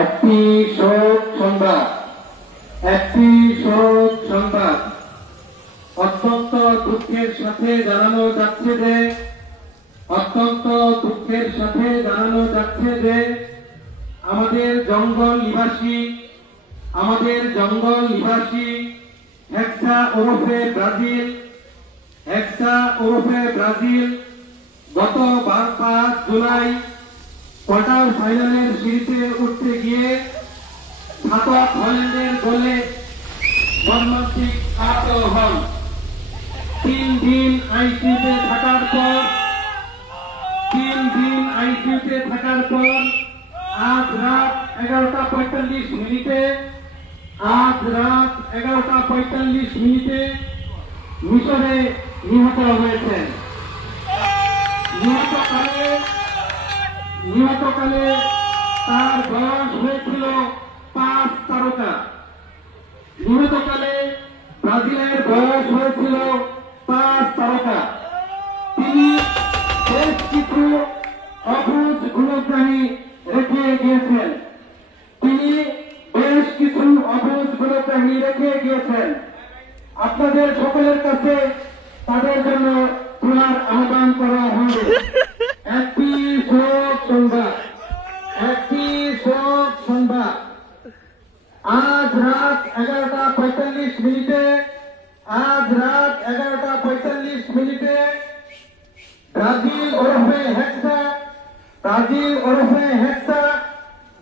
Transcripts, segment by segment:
একটি শোক সংবাদ একটি শোক সংবাদ অত্যন্ত দুঃখের সাথে জানানো যাচ্ছে যে অত্যন্ত দুঃখের সাথে জানানো যাচ্ছে যে আমাদের জঙ্গল নিবাসী হেক্সা ওরফে ব্রাজিল গত 5 জুলাই কোয়ার্টার ফাইনালের সিরিজে উঠতে গিয়ে ঘাতক হল্যান্ডের গোলে মর্মান্তিক আহত হন। 3 দিন আইসিইউতে থাকার পর আজ রাত 11:45 মিনিটে মিশরে নিহত হয়েছেন। নিহতকালে তার বয়স হয়েছিল 5 তারকা। নিহতকালে ব্রাজিলের বয়স হয়েছিল 5 তারকা। তিনি বেশ কিছু অবুঝ গুণগ্রাহী রেখে গিয়েছেন। আপনাদের সকলের কাছে তাদের জন্য দোয়ার আহ্বান করা হবে। একটি শোক সংবাদ আজ রাত 11:45 মিনিটে ব্রাজিল ওরফে হেক্সা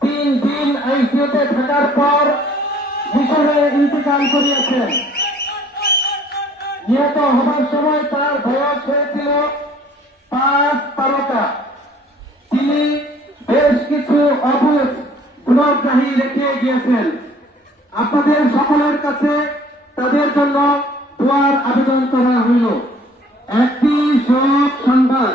3 দিন আইসিইউতে থাকার পর মিশরে ইন্তেকাল করিয়েছেন। নিহত হবার সময় তার বয়স হয়েছিল 5 তারকা। তিনি বেশ কিছু অবুঝ গুণগ্রাহী রেখে গিয়েছেন। আপনাদের সকলের কাছে তাদের জন্য দোয়ার আবেদন করা হইল। একটি শোক সংবাদ।